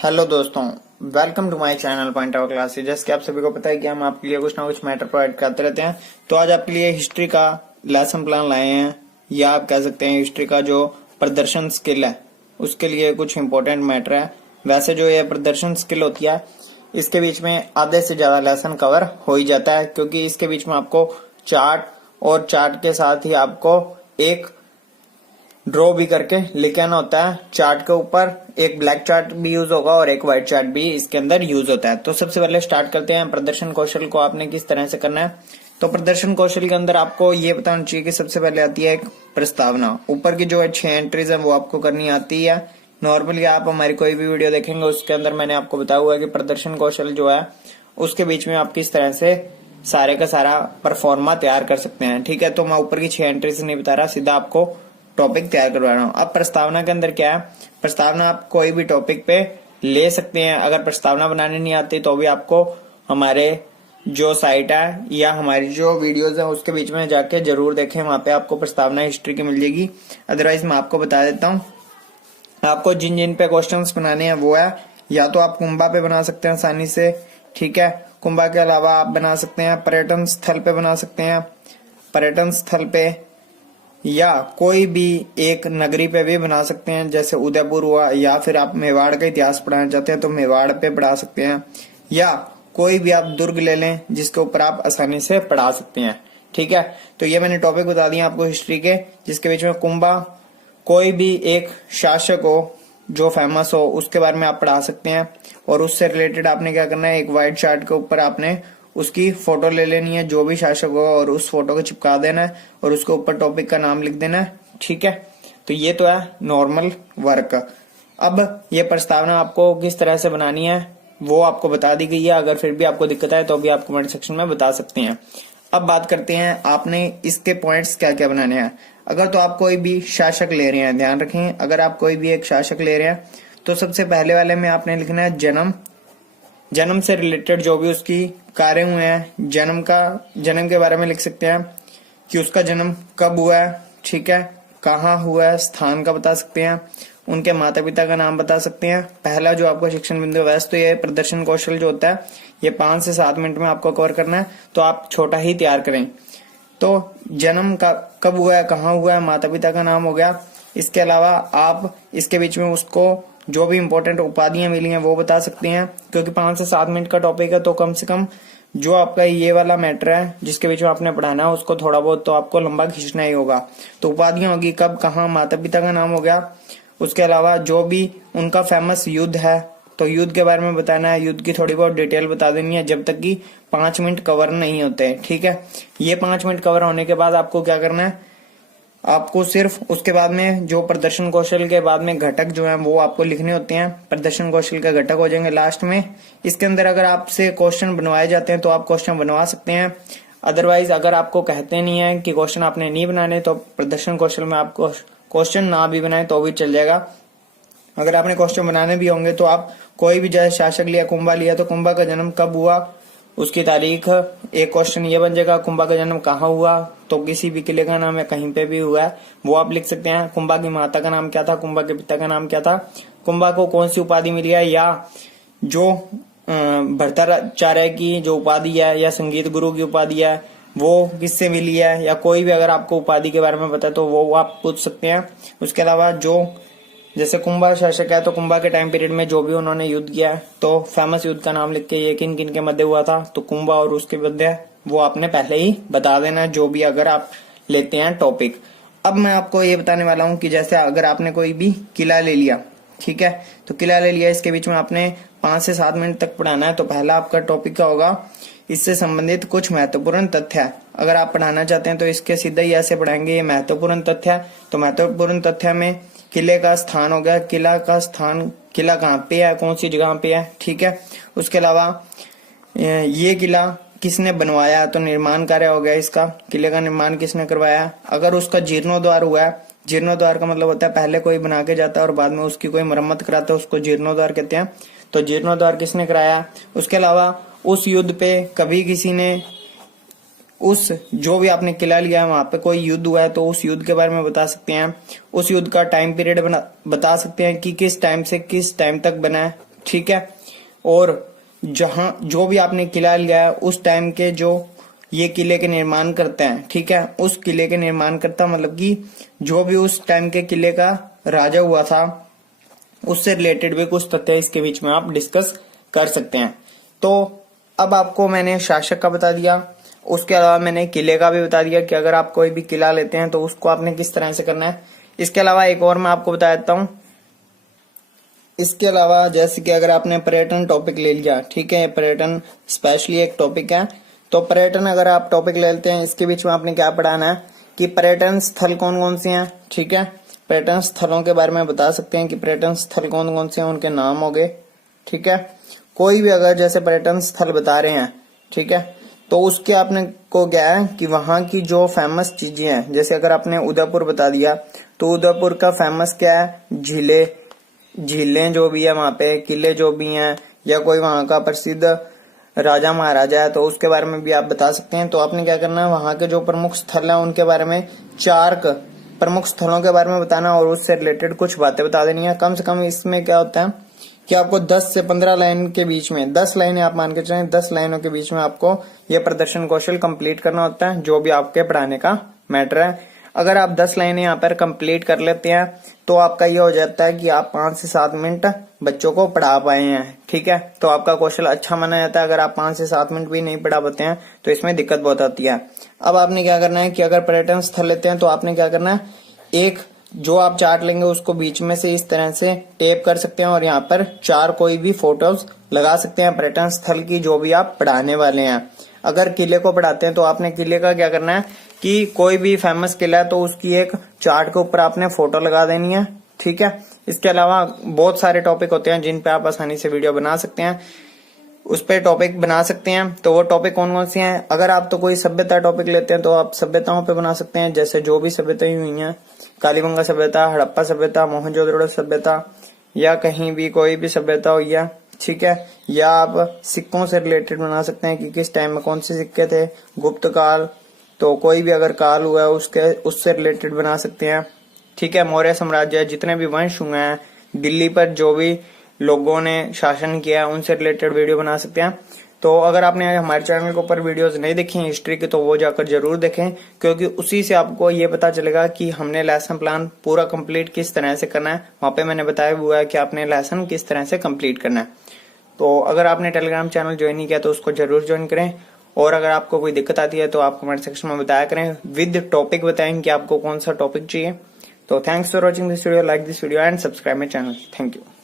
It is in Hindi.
हेलो दोस्तों, welcome to my channel point of classes. जैसे कि आप सभी को पता है कि हम आपके लिए कुछ ना कुछ मैटर प्रोवाइड करते रहते हैं। तो आज आपके लिए हिस्ट्री का लेसन प्लान लाए हैं, या आप कह सकते हैं हिस्ट्री का जो प्रदर्शन स्किल है उसके लिए कुछ इंपॉर्टेंट मैटर है। वैसे जो ये प्रदर्शन स्किल होती है इसके बीच में आधे से ज्यादा लेसन कवर हो ही जाता है, क्योंकि इसके बीच में आपको चार्ट और चार्ट के साथ ही आपको एक ड्रॉ भी करके लिख आना होता है। चार्ट के ऊपर एक ब्लैक चार्ट भी यूज होगा और एक व्हाइट चार्ट भी इसके अंदर यूज होता है। तो सबसे पहले स्टार्ट करते हैं प्रदर्शन कौशल को आपने किस तरह से करना है। तो प्रदर्शन कौशल के अंदर आपको ये बताना चाहिए कि सबसे पहले आती है एक प्रस्तावना। ऊपर की जो 6 एंट्रीज है वो आपको करनी आती है। नॉर्मली आप हमारी कोई भी वीडियो देखेंगे उसके अंदर मैंने आपको बताया हुआ है कि प्रदर्शन कौशल जो है उसके बीच में आप किस तरह से सारे का सारा परफॉर्मा तैयार कर सकते हैं। ठीक है, तो मैं ऊपर की 6 एंट्रीज नहीं बता रहा, सीधा आपको टॉपिक तैयार करवा रहा हूँ। अब प्रस्तावना के अंदर क्या है, प्रस्तावना आप कोई भी टॉपिक पे ले सकते हैं। अगर प्रस्तावना बनाने नहीं आती तो भी आपको हमारे जो साइट है या हमारी जो वीडियोस है उसके बीच में जाके जरूर देखें, वहां पे आपको प्रस्तावना हिस्ट्री की मिल जाएगी। अदरवाइज मैं आपको बता देता हूँ, आपको जिन जिन पे क्वेश्चंस बनाने हैं वो है, या तो आप कुंभा पे बना सकते हैं आसानी से। ठीक है, कुंभा के अलावा आप बना सकते हैं पर्यटन स्थल पे बना सकते हैं, पर्यटन स्थल पे, या कोई भी एक नगरी पे भी बना सकते हैं जैसे उदयपुर हुआ, या फिर आप मेवाड़ का इतिहास पढ़ाना चाहते हैं तो मेवाड़ पे पढ़ा सकते हैं, या कोई भी आप दुर्ग ले लें जिसके ऊपर आप आसानी से पढ़ा सकते हैं। ठीक है, तो ये मैंने टॉपिक बता दिया आपको हिस्ट्री के, जिसके बीच में कुंभा कोई भी एक शासक हो जो फेमस हो उसके बारे में आप पढ़ा सकते हैं। और उससे रिलेटेड आपने क्या करना है, एक व्हाइट चार्ट के ऊपर आपने उसकी फोटो ले लेनी है जो भी शासक हो और उस फोटो को चिपका देना है और उसके ऊपर टॉपिक का नाम लिख देना है। ठीक है, तो ये तो है नॉर्मल वर्क। अब ये प्रस्तावना आपको किस तरह से बनानी है वो आपको बता दी गई है। अगर फिर भी आपको दिक्कत है तो भी आप कमेंट सेक्शन में बता सकते हैं। अब बात करते हैं आपने इसके पॉइंट्स क्या क्या बनाने हैं। अगर तो आप कोई भी शासक ले रहे हैं, ध्यान रखें, अगर आप कोई भी एक शासक ले रहे हैं तो सबसे पहले वाले में आपने लिखना है जन्म। जन्म से रिलेटेड जो भी उसकी कार्य हुए हैं, जन्म के बारे में लिख सकते हैं कि उसका जन्म कब हुआ है। ठीक है, कहाँ हुआ है, स्थान का बता सकते हैं, उनके माता पिता का नाम बता सकते हैं। पहला जो आपका शिक्षण बिंदु है, वैसे तो ये प्रदर्शन कौशल जो होता है ये 5 से 7 मिनट में आपको कवर करना है, तो आप छोटा ही तैयार करें। तो जन्म का कब हुआ है, कहाँ हुआ है, माता पिता का नाम हो गया। इसके अलावा आप इसके बीच में उसको जो भी इंपॉर्टेंट उपाधियां मिली हैं वो बता सकते हैं, क्योंकि 5 से 7 मिनट का टॉपिक है तो कम से कम जो आपका ये वाला मैटर है जिसके बीच में आपने पढ़ाना है उसको थोड़ा बहुत तो आपको लंबा खींचना ही होगा। तो उपाधियां होगी कब, कहाँ, माता पिता का नाम हो गया। उसके अलावा जो भी उनका फेमस युद्ध है तो युद्ध के बारे में बताना है, युद्ध की थोड़ी बहुत डिटेल बता देनी है जब तक कि 5 मिनट कवर नहीं होते। ठीक है, ये 5 मिनट कवर होने के बाद आपको क्या करना है, आपको सिर्फ उसके बाद में जो प्रदर्शन कौशल के बाद में घटक जो है वो आपको लिखने होते हैं। प्रदर्शन कौशल का घटक हो जाएंगे लास्ट में। इसके अंदर अगर आपसे क्वेश्चन बनवाए जाते हैं तो आप क्वेश्चन बनवा सकते हैं। अदरवाइज अगर आपको कहते नहीं है कि क्वेश्चन आपने नहीं बनाने तो प्रदर्शन कौशल में आपको क्वेश्चन ना भी बनाए तो भी चल जाएगा। अगर आपने क्वेश्चन बनाने भी होंगे तो आप कोई भी जैसे शासक लिया, कुंभा लिया, तो कुंभा का जन्म कब हुआ उसकी तारीख, एक क्वेश्चन ये बन जाएगा। कुंभा का जन्म कहाँ हुआ, तो किसी भी किले का नाम है, कहीं पे भी हुआ है वो आप लिख सकते हैं। कुंभा की माता का नाम क्या था, कुंभा के पिता का नाम क्या था, कुंभा को कौन सी उपाधि मिली है, या जो भट्टाचार्य की जो उपाधि है या संगीत गुरु की उपाधि है वो किससे मिली है, या कोई भी अगर आपको उपाधि के बारे में पता है तो वो आप पूछ सकते हैं। उसके अलावा जो जैसे कुंभा शासक है तो कुंभा के टाइम पीरियड में जो भी उन्होंने युद्ध किया तो फेमस युद्ध का नाम लिख के ये किन किन के मध्य हुआ था, तो कुंभा और उसके मध्य वो आपने पहले ही बता देना जो भी अगर आप लेते हैं टॉपिक। अब मैं आपको ये बताने वाला हूँ कि जैसे अगर आपने कोई भी किला ले लिया, ठीक है, तो किला ले लिया, इसके बीच में आपने 5 से 7 मिनट तक पढ़ाना है। तो पहला आपका टॉपिक क्या होगा, इससे संबंधित कुछ महत्वपूर्ण तथ्य है। अगर आप पढ़ाना चाहते हैं तो इसके सीधा ही ऐसे पढ़ाएंगे, ये महत्वपूर्ण तथ्य है। तो महत्वपूर्ण तथ्य में किले का स्थान हो गया, किला का स्थान, किला कहाँ पे है, कौन सी जगह पे है। ठीक है, उसके अलावा ये किला किसने बनवाया, तो निर्माण कार्य हो गया इसका, किले का निर्माण किसने करवाया। अगर उसका जीर्णोद्धार हुआ है, जीर्णोद्धार का मतलब होता है पहले कोई बना के जाता है और बाद में उसकी कोई मरम्मत कराता है, उसको जीर्णोद्धार कहते हैं। तो जीर्णोद्धार किसने कराया। उसके अलावा उस युद्ध पे कभी किसी ने उस जो भी आपने किला लिया है वहां पे कोई युद्ध हुआ है तो उस युद्ध के बारे में बता सकते हैं। उस युद्ध का टाइम पीरियड बता सकते हैं कि किस टाइम से किस टाइम तक बना है। ठीक है। और जहां जो भी आपने किला लिया है उस टाइम के जो ये किले के निर्माण करते हैं, ठीक है, उस किले के निर्माण करता मतलब कि जो भी उस टाइम के किले का राजा हुआ था उससे रिलेटेड भी कुछ तथ्य इसके बीच में आप डिस्कस कर सकते हैं। तो अब आपको मैंने शासक का बता दिया, उसके अलावा मैंने किले का भी बता दिया कि अगर आप कोई भी किला लेते हैं तो उसको आपने किस तरह से करना है। इसके अलावा एक और मैं आपको बता देता हूं। इसके अलावा जैसे कि अगर आपने पर्यटन टॉपिक ले लिया, ठीक है, पर्यटन स्पेशली एक टॉपिक है, तो पर्यटन अगर आप टॉपिक ले लेते हैं इसके बीच में आपने क्या पढ़ाना है कि पर्यटन स्थल कौन कौन से हैं, ठीक है, पर्यटन स्थलों के बारे में बता सकते हैं कि पर्यटन स्थल कौन कौन से हैं, उनके नाम हो गए, ठीक है। कोई भी अगर जैसे पर्यटन स्थल बता रहे हैं, ठीक है, तो उसके आपने को क्या है कि वहां की जो फेमस चीजें हैं, जैसे अगर आपने उदयपुर बता दिया तो उदयपुर का फेमस क्या है, झीलें जो भी है वहां पे, किले जो भी हैं, या कोई वहां का प्रसिद्ध राजा महाराजा है तो उसके बारे में भी आप बता सकते हैं। तो आपने क्या करना है, वहां के जो प्रमुख स्थल है उनके बारे में 4 प्रमुख स्थलों के बारे में बताना और उससे रिलेटेड कुछ बातें बता देनी है। कम से कम इसमें क्या होता है कि आपको 10 से 15 लाइन के बीच में, 10 लाइनें आप मान के चलें, 10 लाइनों के बीच में आपको ये प्रदर्शन कौशल कंप्लीट करना होता है जो भी आपके पढ़ाने का मैटर है। अगर आप 10 लाइनें यहाँ पर कंप्लीट कर लेते हैं तो आपका ये हो जाता है कि आप 5 से 7 मिनट बच्चों को पढ़ा पाए हैं, ठीक है, तो आपका कौशल अच्छा माना जाता है। अगर आप 5 से 7 मिनट भी नहीं पढ़ा पाते हैं तो इसमें दिक्कत बहुत आती है। अब आपने क्या करना है कि अगर पर्यटन स्थल लेते हैं तो आपने क्या करना है, एक जो आप चार्ट लेंगे उसको बीच में से इस तरह से टेप कर सकते हैं और यहाँ पर 4 कोई भी फोटोज लगा सकते हैं पर्यटन स्थल की जो भी आप पढ़ाने वाले हैं। अगर किले को पढ़ाते हैं तो आपने किले का क्या करना है कि कोई भी फेमस किला है तो उसकी एक चार्ट के ऊपर आपने फोटो लगा देनी है, ठीक है। इसके अलावा बहुत सारे टॉपिक होते हैं जिन पे आप आसानी से वीडियो बना सकते हैं, उस पे टॉपिक बना सकते हैं। तो वो टॉपिक कौन कौन से हैं, अगर आप तो कोई सभ्यता टॉपिक लेते हैं तो आप सभ्यताओं पे बना सकते हैं, जैसे जो भी सभ्यताएं हुई हैं, कालीबंगा सभ्यता, हड़प्पा सभ्यता, मोहनजोदड़ो सभ्यता, या कहीं भी कोई भी सभ्यता हुई है, ठीक है। या आप सिक्कों से रिलेटेड बना सकते हैं कि किस टाइम में कौन से सिक्के थे, गुप्त काल, तो कोई भी अगर काल हुआ है उससे रिलेटेड बना सकते हैं, ठीक है। मौर्य साम्राज्य, जितने भी वंश हुए हैं, दिल्ली पर जो भी लोगों ने शासन किया उनसे रिलेटेड वीडियो बना सकते हैं। तो अगर आपने हमारे चैनल के ऊपर वीडियोस नहीं देखी हैं हिस्ट्री की तो वो जाकर जरूर देखें, क्योंकि उसी से आपको ये पता चलेगा कि हमने लेसन प्लान पूरा कंप्लीट किस तरह से करना है। वहां पे मैंने बताया हुआ है कि आपने लेसन किस तरह से कंप्लीट करना है। तो अगर आपने टेलीग्राम चैनल ज्वाइन नहीं किया तो उसको जरूर ज्वाइन करें, और अगर आपको कोई दिक्कत आती है तो आप कमेंट सेक्शन में बताया करें, विद टॉपिक बताएं कि आपको कौन सा टॉपिक चाहिए। तो thanks for watching this video, like this video and subscribe my channel. Thank you.